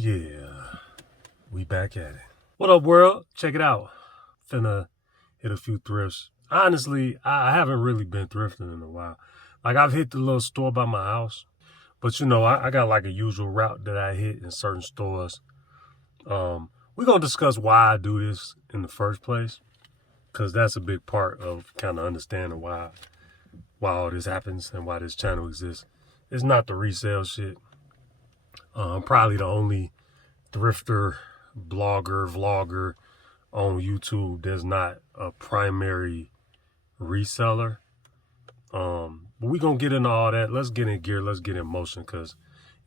yeah, we back at it. What up, world? Check it out. Finna hit a few thrifts. Honestly, I haven't really been thrifting in a while. Like, I've hit the little store by my house, but you know, I got like a usual route that I hit in certain stores. We're gonna discuss why I do this in the first place, because that's a big part of kind of understanding why all this happens and why this channel exists. It's not the resale shit. I'm probably the only thrifter, blogger, vlogger on YouTube that's not a primary reseller. But we gonna get into all that. Let's get in gear. Let's get in motion, because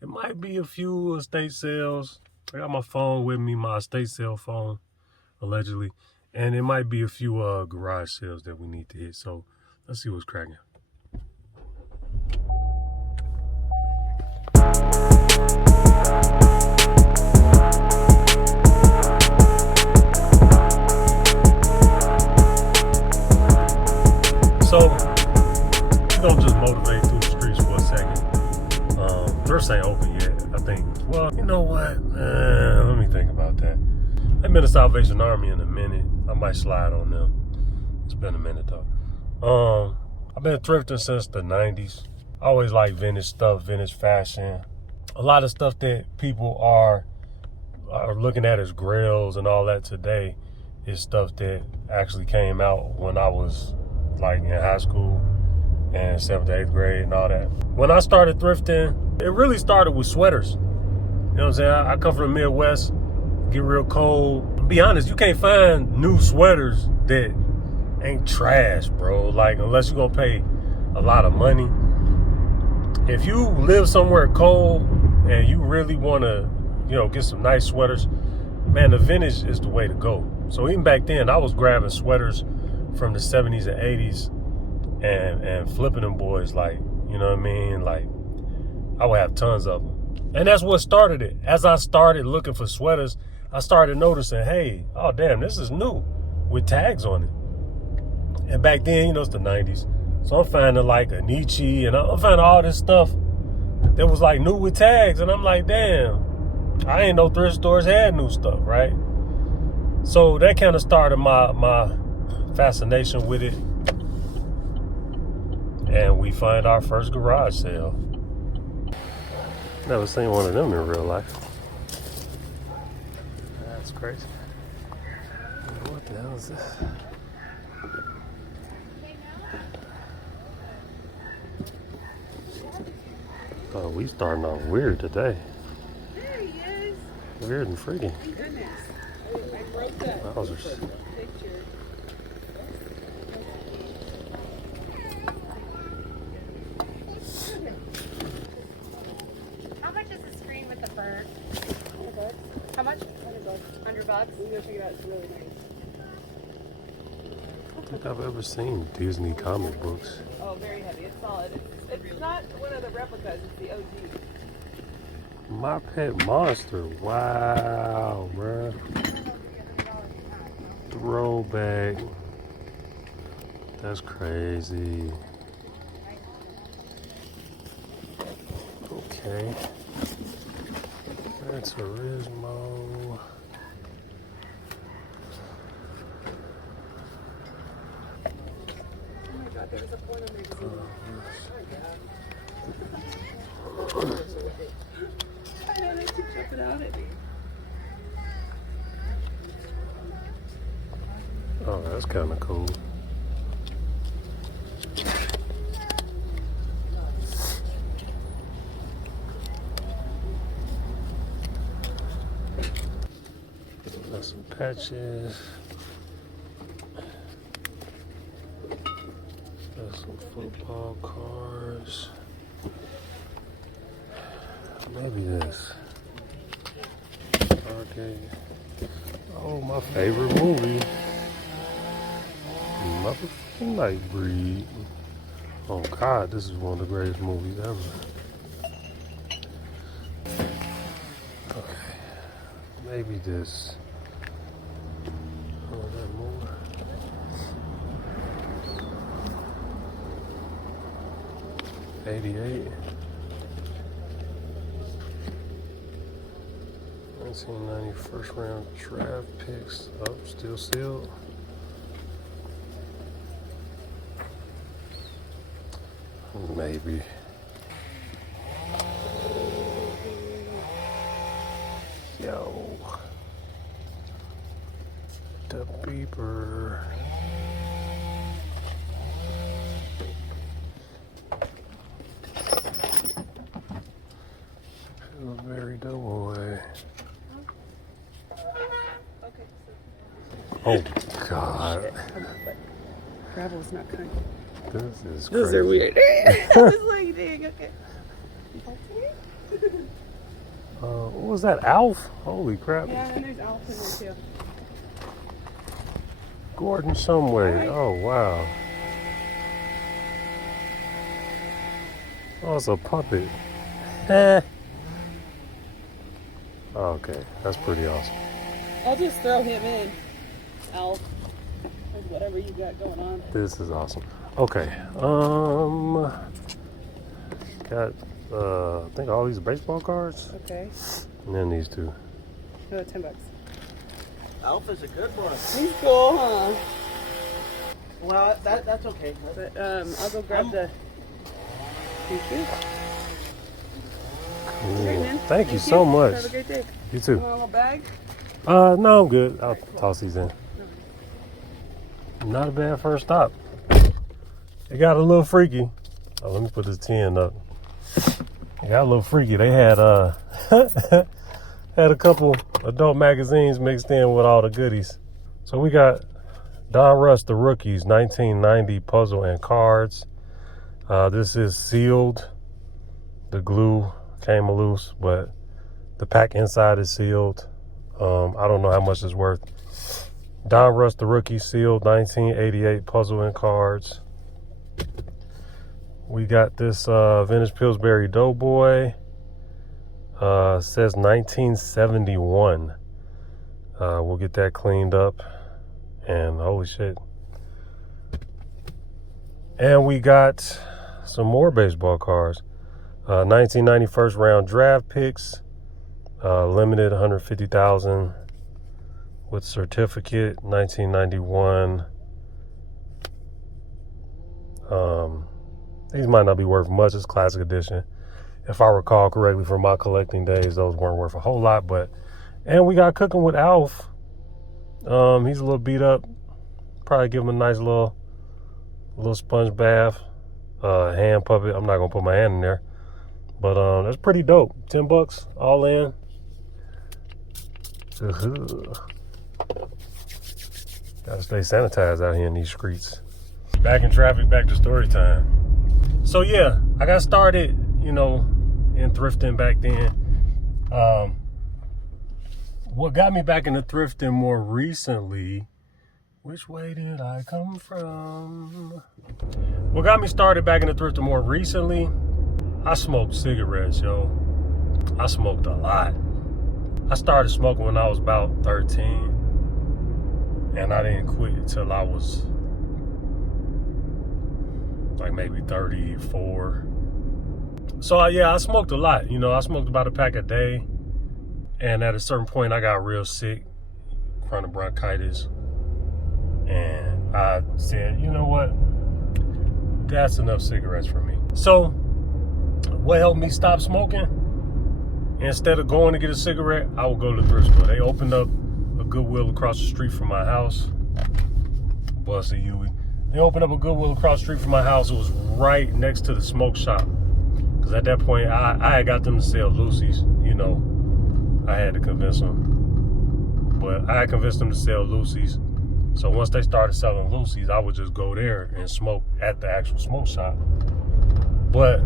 it might be a few estate sales. I got my phone with me, my estate sale phone, allegedly. And it might be a few garage sales that we need to hit. So let's see what's cracking. So, we're gonna just motivate through the streets for a second. Thrifts ain't open yet, I think. Well, you know what? Let me think about that. I've been to Salvation Army in a minute. I might slide on them. It's been a minute though. I've been thrifting since the 90s. I always like vintage stuff, vintage fashion. A lot of stuff that people are looking at as grails and all that today is stuff that actually came out when I was like in high school and 7th to 8th grade and all that. When I started thrifting, it really started with sweaters. You know what I'm saying? I come from the Midwest, get real cold. To be honest, you can't find new sweaters that ain't trash, bro. Like, unless you're gonna pay a lot of money. If you live somewhere cold and you really wanna, you know, get some nice sweaters, man, the vintage is the way to go. So even back then, I was grabbing sweaters from the 70s and 80s and flipping them boys, like, you know what I mean? Like, I would have tons of them. And that's what started it. As I started looking for sweaters, I started noticing, hey, oh damn, this is new with tags on it. And back then, you know, it's the 90s. So I'm finding like a Nietzsche and I'm finding all this stuff that was like new with tags. And I'm like, damn, I ain't know thrift stores had new stuff, right? So that kind of started my fascination with it. And we find our first garage sale. Never seen one of them in real life. That's crazy. What the hell is this? Oh, we starting off weird today. There he is. Weird and freaky. Thank goodness. I wrote that Wowzers. picture. How much is the screen with the fur? $100. How much? $100. $100. We're gonna figure out it's really nice. I don't think I've ever seen Disney comic books. Oh, very heavy. It's solid. It's not one of the replicas. It's the OG. My Pet Monster. Wow, bruh. Throwback. That's crazy. Okay. That's Turismo. Oh my God, there was a porno magazine. I know they keep jumping out at me. Oh, that's kind of cool. Got some patches. Got some football cards. Maybe this. Okay. Oh, my favorite movie. Motherfucking Nightbreed. Oh God, this is one of the greatest movies ever. Okay. Maybe this. Oh, that more. $88. 1990 first round draft picks. Oh, still sealed. Maybe. Yo. The beeper. Pillsbury Doughboy. Oh God. Gravel's not kind. This is crazy. Those are weird. I was like, dang, okay. What was that? Alf? Holy crap. Yeah, and there's Alf in there too. Gordon Shumway. Right. Oh, wow. Oh, it's a puppet. Okay, that's pretty awesome. I'll just throw him in. Alf. Or whatever you got going on. This is awesome. Okay. Got I think all these baseball cards. Okay. And then these two. Oh, $10. Alf is a good one. He's cool, huh? Well, that's okay. But I'll go grab the. Thank you. Cool. Great, man. Thank you so much. Have a great day. You You too. want a little bag? No, I'm good. I'll toss these in. Not a bad first stop. It got a little freaky. Oh, let me put this 10 up. It got a little freaky. They had had a couple adult magazines mixed in with all the goodies. So we got Don Russ, The Rookies, 1990 puzzle and cards. This is sealed. The glue came loose, but the pack inside is sealed. I don't know how much it's worth. Don Russ, The Rookie, sealed, 1988 puzzle and cards. We got this vintage Pillsbury Doughboy. Says 1971. We'll get that cleaned up. And holy shit. And we got some more baseball cards. 1990 first round draft picks. Limited 150,000 with certificate. 1991. These might not be worth much. It's classic edition. If I recall correctly from my collecting days, those weren't worth a whole lot. And we got Cooking with Alf. He's a little beat up. Probably give him a nice little sponge bath. Hand puppet. I'm not gonna put my hand in there. But that's pretty dope. $10 all in. Gotta stay sanitized out here in these streets. Back in traffic, back to story time. So yeah, I got started, in thrifting back then. What got me back into thrifting more recently, which way did I come from? What got me started back into thrifting more recently, I smoked cigarettes, yo. I smoked a lot. I started smoking when I was about 13, and I didn't quit until I was like maybe 34. So yeah, I smoked a lot. I smoked about a pack a day, and at a certain point I got real sick, chronic bronchitis, and I said, you know what, that's enough cigarettes for me. So what helped me stop smoking? Instead of going to get a cigarette, I would go to the thrift store. They opened up a Goodwill across the street from my house. Bussy Huey. They opened up a Goodwill across the street from my house. It was right next to the smoke shop. Because at that point, I had got them to sell Lucy's. I had to convince them. But I had convinced them to sell Lucy's. So once they started selling Lucy's, I would just go there and smoke at the actual smoke shop. But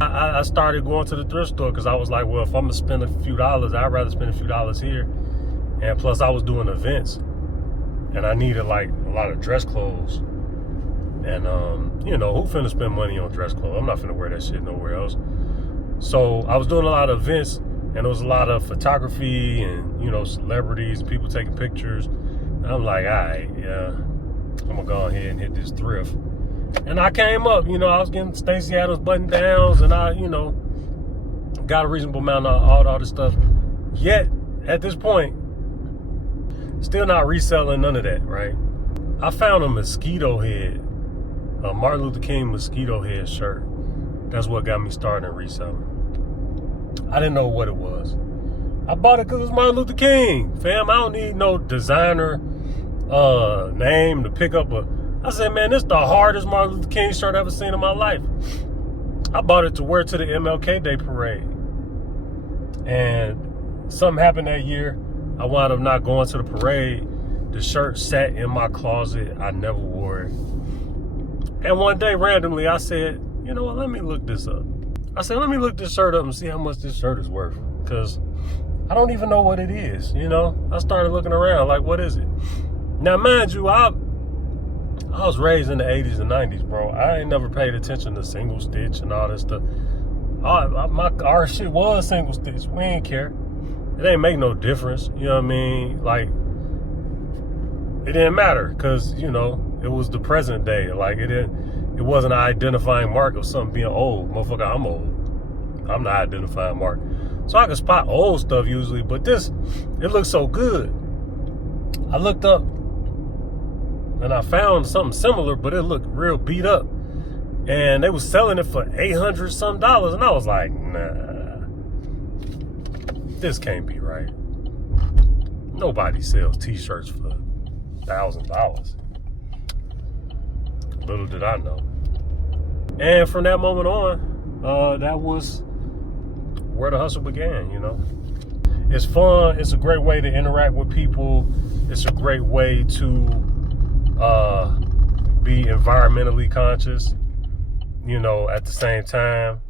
I started going to the thrift store because I was like, well, if I'm going to spend a few dollars, I'd rather spend a few dollars here. And plus, I was doing events. And I needed, like, a lot of dress clothes. And, who finna spend money on dress clothes? I'm not finna wear that shit nowhere else. So I was doing a lot of events, and there was a lot of photography and, celebrities and people taking pictures. And I'm like, all right, yeah, I'm gonna go ahead and hit this thrift. And I came up, I was getting Stacey Adams button downs, and I, got a reasonable amount of all this stuff. Yet, at this point, still not reselling none of that, right? I found a mosquito head, a Martin Luther King mosquito head shirt. That's what got me started in reselling. I didn't know what it was. I bought it because it was Martin Luther King. Fam, I don't need no designer name to pick up a... I said, man, this is the hardest Martin Luther King shirt I've ever seen in my life. I bought it to wear to the MLK Day parade. And something happened that year. I wound up not going to the parade. The shirt sat in my closet. I never wore it. And one day, randomly, I said, you know what, let me look this up. I said, let me look this shirt up and see how much this shirt is worth. Because I don't even know what it is, you know? I started looking around, like, what is it? Now, mind you, I was raised in the 80s and 90s, bro. I ain't never paid attention to single stitch and all this stuff. Our shit was single stitch. We ain't care. It ain't make no difference, you know what I mean? Like, it didn't matter because, you know, it was the present day. Like, it wasn't an identifying mark of something being old. Motherfucker, I'm old. I'm the identifying mark. So I can spot old stuff usually, but this, it looks so good. I looked up and I found something similar, but it looked real beat up. And they was selling it for $800 some, and I was like, nah, this can't be right. Nobody sells t-shirts for $1,000. Little did I know. And from that moment on, that was where the hustle began, you know. It's fun. It's a great way to interact with people. It's a great way to be environmentally conscious, you know, at the same time.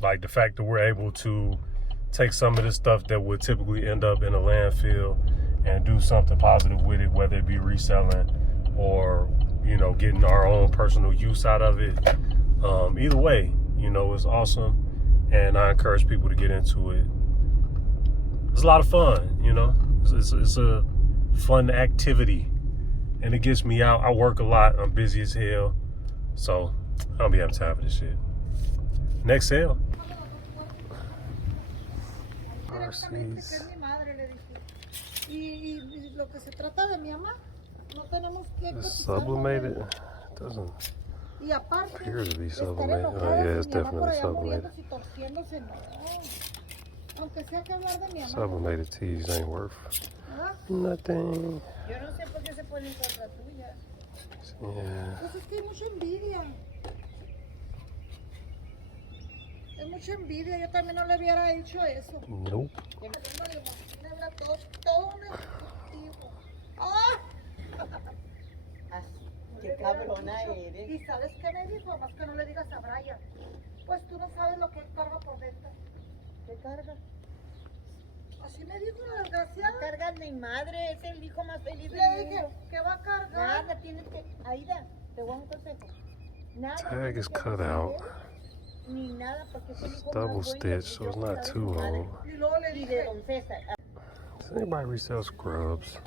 Like the fact that we're able to take some of this stuff that would typically end up in a landfill and do something positive with it, whether it be reselling or, you know, getting our own personal use out of it. Either way, you know, it's awesome. And I encourage people to get into it. It's a lot of fun, you know. It's a fun activity. And it gets me out. I work a lot. I'm busy as hell. So I don't be having time for this shit. Next sale. RC's. Sublimated? It doesn't appear to be sublimated. Oh yeah, it's definitely sublimated. Sublimated teas ain't worth nothing. Yeah. Es mucha envidia, yo también no le hubiera hecho eso. Nope. Todo un ejecutivo. ¡Ah! Qué cabrona eres. ¿Y sabes qué me dijo? Más que no le digas a Brian. Pues tú no sabes lo que él carga por dentro. ¿Qué carga? Así me dijo la desgraciada. No cargas ni madre, es el hijo más feliz del Le dije, mundo. ¿qué va a cargar? Nada, tienes que... Aida, te voy a un consejo. Nada. Tag is cut out. Ni nada, porque es el hijo Double más bueno stitch, so it's not too old. Y luego le Y de dije, don César. Does anybody resell scrubs?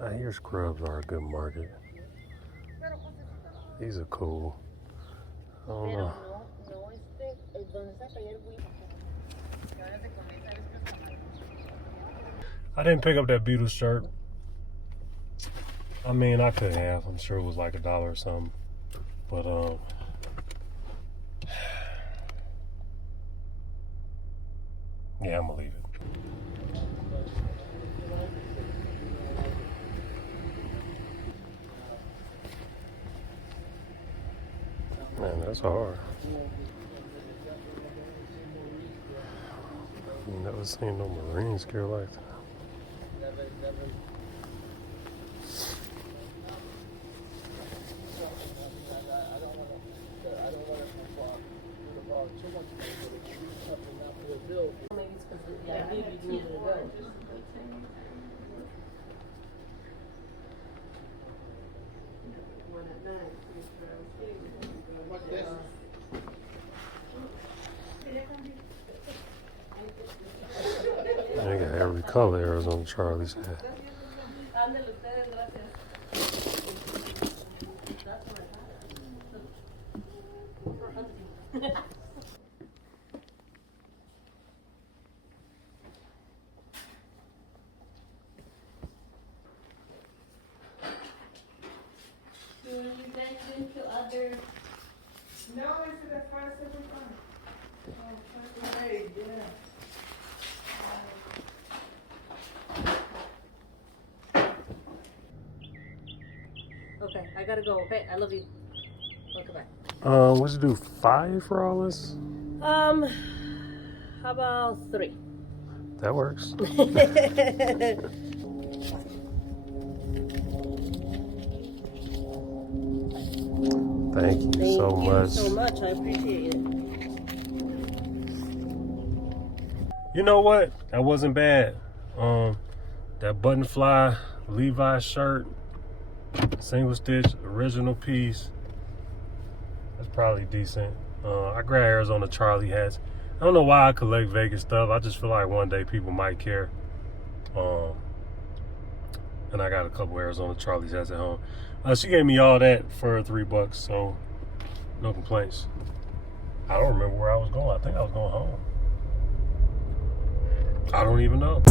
I hear scrubs are a good market. These are cool. I don't Pero know. no, donde está ayer el güey. Que ahora se come, ¿sabes qué? I didn't pick up that Beatles shirt. I mean, I could have. I'm sure it was like $1 or something. But, yeah, I'm gonna leave it. Man, that's hard. I've never seen no Marine gear like that. They got every color Arizona Charlie's hat. No, it's the first every time. Hey, yeah. Okay, I gotta go. Okay, I love you. Okay, bye. What'd you do? 5 for all this? How about 3? That works. Thank you so much. Thank you so much. I appreciate it. You know what? That wasn't bad. That button fly Levi's shirt, single stitch, original piece. That's probably decent. I grab Arizona Charlie hats. I don't know why I collect Vegas stuff. I just feel like one day people might care. And I got a couple Arizona Charlie's hats at home. She gave me all that for $3, so no complaints. I don't remember where I was going. I think I was going home. I don't even know.